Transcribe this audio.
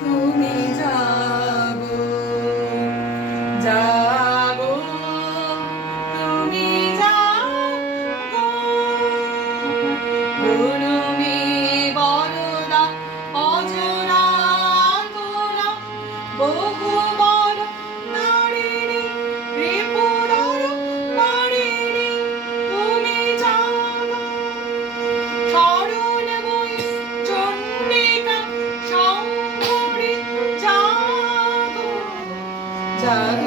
তুমি জাগো, জাগো, তুমি জাগো। গুরুমি বরদা অজরা তোরা বহু বড় নারিণী ত্রিপুরার নারিণী তুমি জাগো। শরণময়ী চণ্ডিকা শঙ্করী জাগো, জাগো।